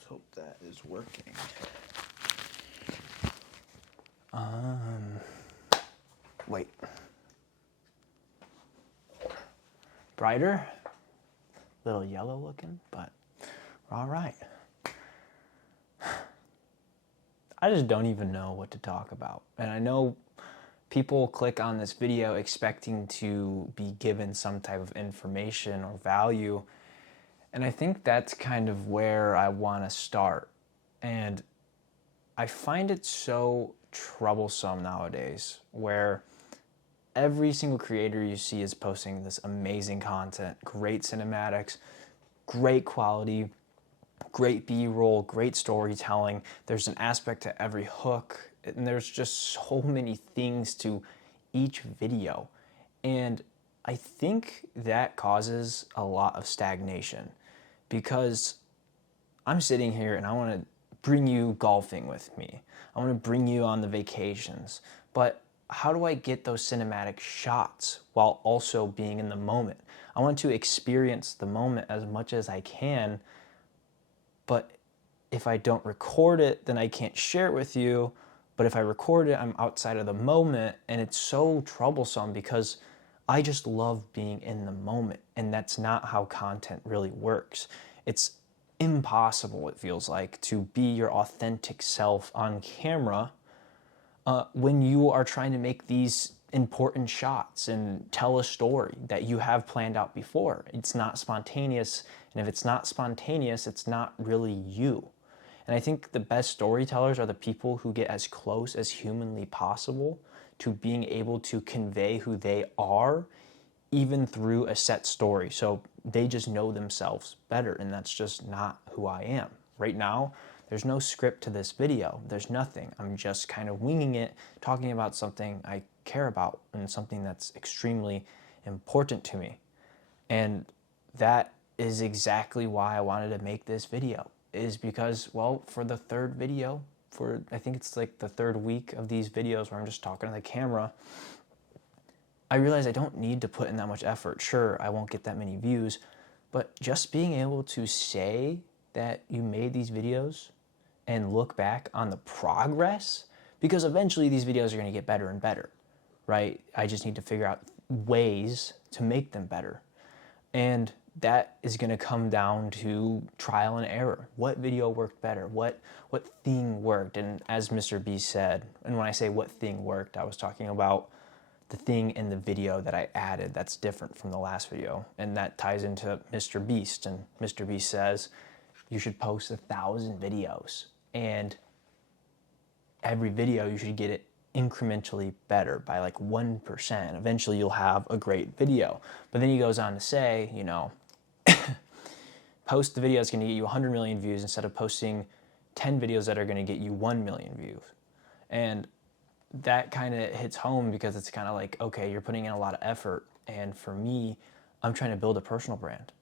Let's hope that is working. Wait. Brighter? A little yellow looking, but we're all right. I just don't even know what to talk about. And I know people click on this video expecting to be given some type of information or value. And I think that's kind of where I want to start. And I find it so troublesome nowadays where every single creator you see is posting this amazing content, great cinematics, great quality, great B-roll, great storytelling. There's an aspect to every hook, and there's just so many things to each video. And I think that causes a lot of stagnation because I'm sitting here and I want to bring you golfing with me. I want to bring you on the vacations. But how do I get those cinematic shots while also being in the moment? I want to experience the moment as much as I can, but if I don't record it, then I can't share it with you. But if I record it, I'm outside of the moment, and it's so troublesome because I just love being in the moment, and that's not how content really works. It's impossible, it feels like, to be your authentic self on camera when you are trying to make these important shots and tell a story that you have planned out before. It's not spontaneous, and if it's not spontaneous, it's not really you. And I think the best storytellers are the people who get as close as humanly possible to being able to convey who they are, even through a set story. So they just know themselves better, and that's just not who I am. Right now, there's no script to this video. There's nothing. I'm just kind of winging it, talking about something I care about and something that's extremely important to me. And that is exactly why I wanted to make this video, is because, well, for the third video, I think it's like the third week of these videos where I'm just talking to the camera, I realize I don't need to put in that much effort. Sure, I won't get that many views, but just being able to say that you made these videos and look back on the progress, because eventually these videos are going to get better and better, right? I just need to figure out ways to make them better. And that is going to come down to trial and error. What video worked better? What thing worked? And as Mr. Beast said, and when I say what thing worked, I was talking about the thing in the video that I added that's different from the last video. And that ties into Mr. Beast. And Mr. Beast says, you should post 1,000 videos. And every video, you should get it incrementally better by like 1%. Eventually, you'll have a great video. But then he goes on to say, you know, post the video that's going to get you 100 million views instead of posting 10 videos that are going to get you 1 million views. And that kind of hits home because it's kind of like, okay, you're putting in a lot of effort. And for me, I'm trying to build a personal brand.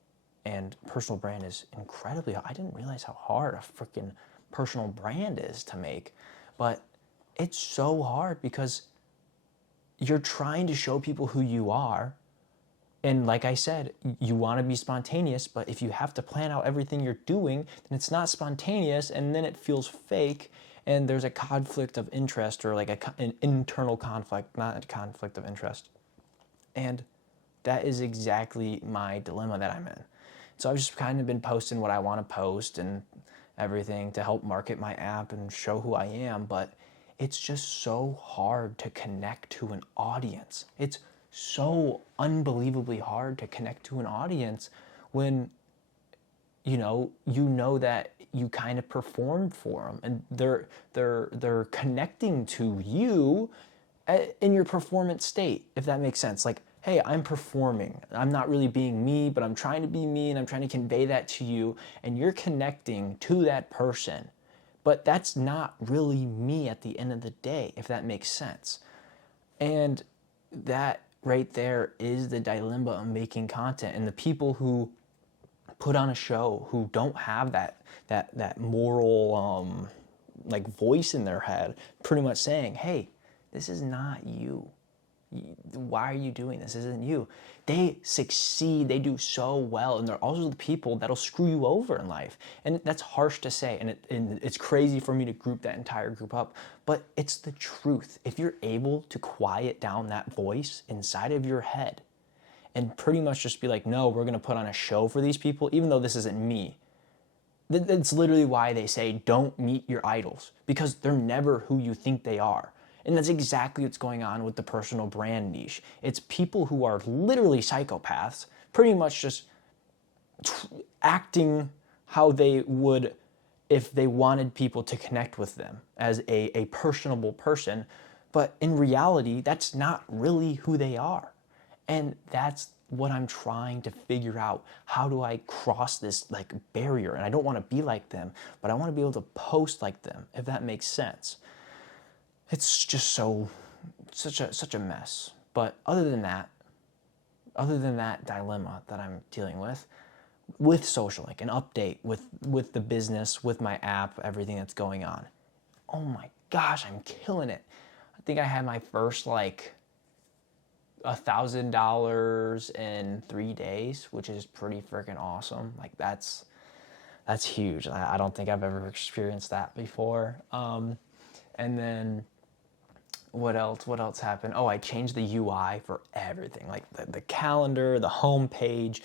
And personal brand is incredibly hard. I didn't realize how hard a freaking personal brand is to make. But it's so hard because you're trying to show people who you are. And like I said, you want to be spontaneous, but if you have to plan out everything you're doing, then it's not spontaneous, and then it feels fake, and there's a conflict of interest, or like an internal conflict, not a conflict of interest. And that is exactly my dilemma that I'm in. So I've just kind of been posting what I want to post and everything to help market my app and show who I am, but it's just so hard to connect to an audience. It's so unbelievably hard to connect to an audience when you know that you kind of performed for them, and they're connecting to you in your performance state, if that makes sense. Like, hey, I'm performing. I'm not really being me, but I'm trying to be me, and I'm trying to convey that to you, and you're connecting to that person. But that's not really me at the end of the day, if that makes sense. And that right there is the dilemma of making content. And the people who put on a show who don't have that moral like voice in their head, pretty much saying, hey, this is not you. Why are you doing this? This isn't you. They succeed. They do so well. And they're also the people that'll screw you over in life. And that's harsh to say. And it's crazy for me to group that entire group up. But it's the truth. If you're able to quiet down that voice inside of your head and pretty much just be like, no, we're going to put on a show for these people, even though this isn't me. That's literally why they say don't meet your idols, because they're never who you think they are. And that's exactly what's going on with the personal brand niche. It's people who are literally psychopaths, pretty much just acting how they would if they wanted people to connect with them as a personable person. But in reality, that's not really who they are. And that's what I'm trying to figure out. How do I cross this like barrier? And I don't want to be like them, but I want to be able to post like them, if that makes sense. It's just such a mess. But other than that dilemma that I'm dealing with social, like an update with the business, with my app, everything that's going on. Oh my gosh, I'm killing it. I think I had my first like $1,000 in 3 days, which is pretty freaking awesome. Like that's huge. I don't think I've ever experienced that before. And then what else happened? Oh, I changed the UI for everything, like the calendar, the home page.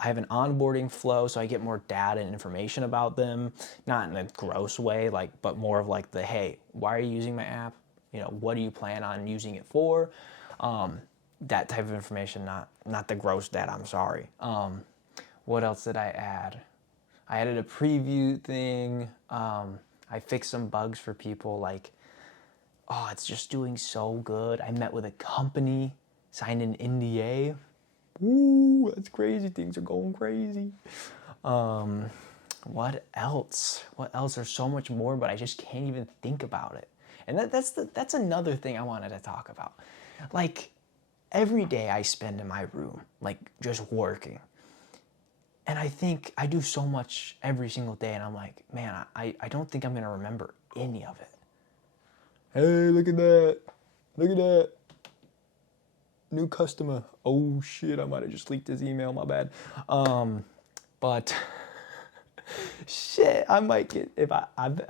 I have an onboarding flow, so I get more data and information about them, not in a gross way, like, but more of like the, hey, why are you using my app? You know, what do you plan on using it for? That type of information, not the gross data, I'm sorry. What else did I add? I added a preview thing. I fixed some bugs for people, like, oh, it's just doing so good. I met with a company, signed an NDA. Woo, that's crazy. Things are going crazy. What else? There's so much more, but I just can't even think about it. And that's another thing I wanted to talk about. Like, every day I spend in my room, like, just working. And I think I do so much every single day, and I'm like, man, I don't think I'm going to remember any of it. Hey, look at that. Look at that. New customer. Oh, shit, I might have just leaked his email. My bad. But, shit, I might get,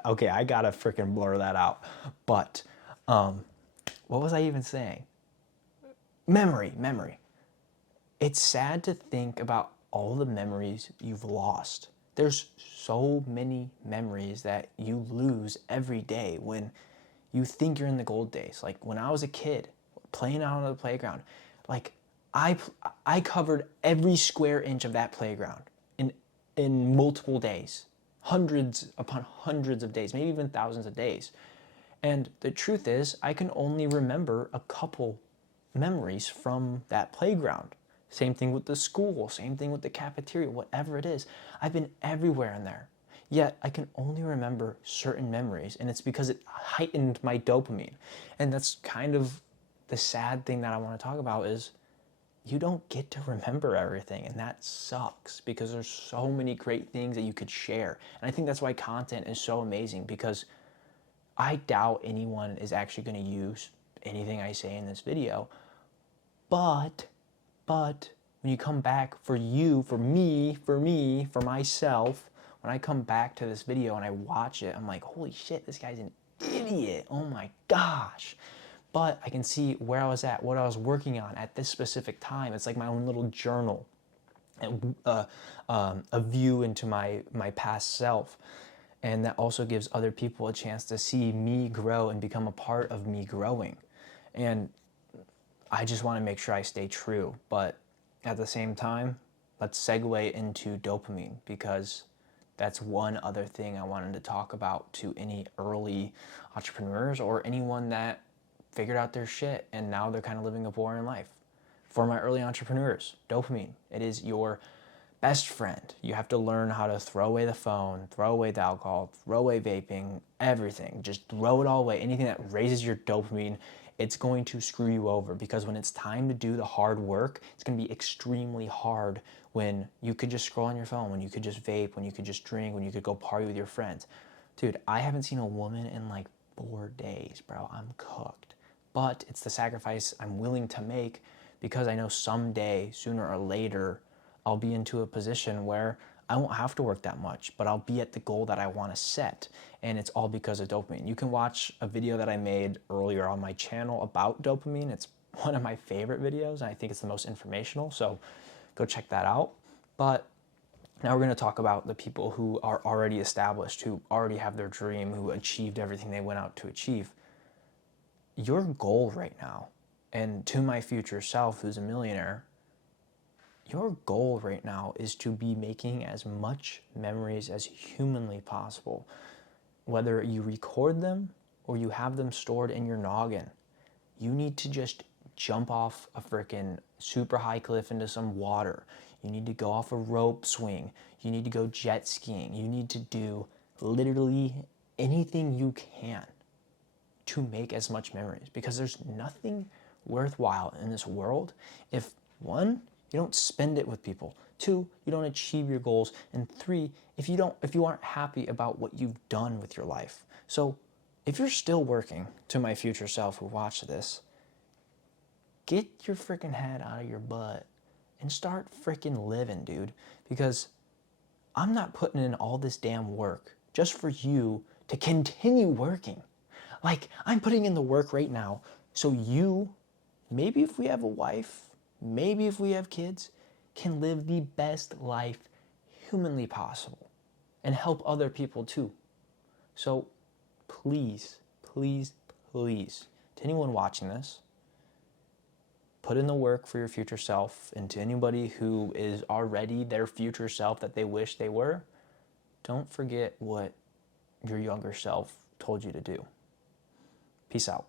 okay, I gotta freaking blur that out. But, what was I even saying? Memory. It's sad to think about all the memories you've lost. There's so many memories that you lose every day when you think you're in the gold days. Like when I was a kid, playing out on the playground, like I covered every square inch of that playground in multiple days, hundreds upon hundreds of days, maybe even thousands of days. And the truth is, I can only remember a couple memories from that playground. Same thing with the school, same thing with the cafeteria, whatever it is. I've been everywhere in there. Yet I can only remember certain memories, and it's because it heightened my dopamine. And that's kind of the sad thing that I want to talk about is you don't get to remember everything, and that sucks because there's so many great things that you could share. And I think that's why content is so amazing, because I doubt anyone is actually going to use anything I say in this video. But when you come back for myself, when I come back to this video and I watch it, I'm like, holy shit, this guy's an idiot. Oh my gosh. But I can see where I was at, what I was working on at this specific time. It's like my own little journal, a view into my past self. And that also gives other people a chance to see me grow and become a part of me growing. And I just want to make sure I stay true. But at the same time, let's segue into dopamine, because that's one other thing I wanted to talk about to any early entrepreneurs or anyone that figured out their shit and now they're kind of living a boring life. For my early entrepreneurs, dopamine, it is your best friend. You have to learn how to throw away the phone, throw away the alcohol, throw away vaping, everything. Just throw it all away. Anything that raises your dopamine, it's going to screw you over, because when it's time to do the hard work, it's going to be extremely hard when you could just scroll on your phone, when you could just vape, when you could just drink, when you could go party with your friends. Dude, I haven't seen a woman in like 4 days, bro. I'm cooked. but it's the sacrifice I'm willing to make because I know someday, sooner or later, I'll be into a position where I won't have to work that much, but I'll be at the goal that I want to set. And it's all because of dopamine. You can watch a video that I made earlier on my channel about dopamine. It's one of my favorite videos, and I think it's the most informational, so go check that out. But now we're going to talk about the people who are already established, who already have their dream, who achieved everything they went out to achieve. Your goal right now, and to my future self who's a millionaire, your goal right now is to be making as much memories as humanly possible. Whether you record them or you have them stored in your noggin, you need to just jump off a freaking super high cliff into some water. You need to go off a rope swing. You need to go jet skiing. You need to do literally anything you can to make as much memories, because there's nothing worthwhile in this world if, one, you don't spend it with people, two, you don't achieve your goals, and three, if you aren't happy about what you've done with your life. So if you're still working, to my future self who watched this, get your freaking head out of your butt and start freaking living, dude, because I'm not putting in all this damn work just for you to continue working. Like, I'm putting in the work right now so you, maybe if we have a wife, maybe if we have kids, can live the best life humanly possible and help other people too. So please, please, please, to anyone watching this, put in the work for your future self, and to anybody who is already their future self that they wish they were, don't forget what your younger self told you to do. Peace out.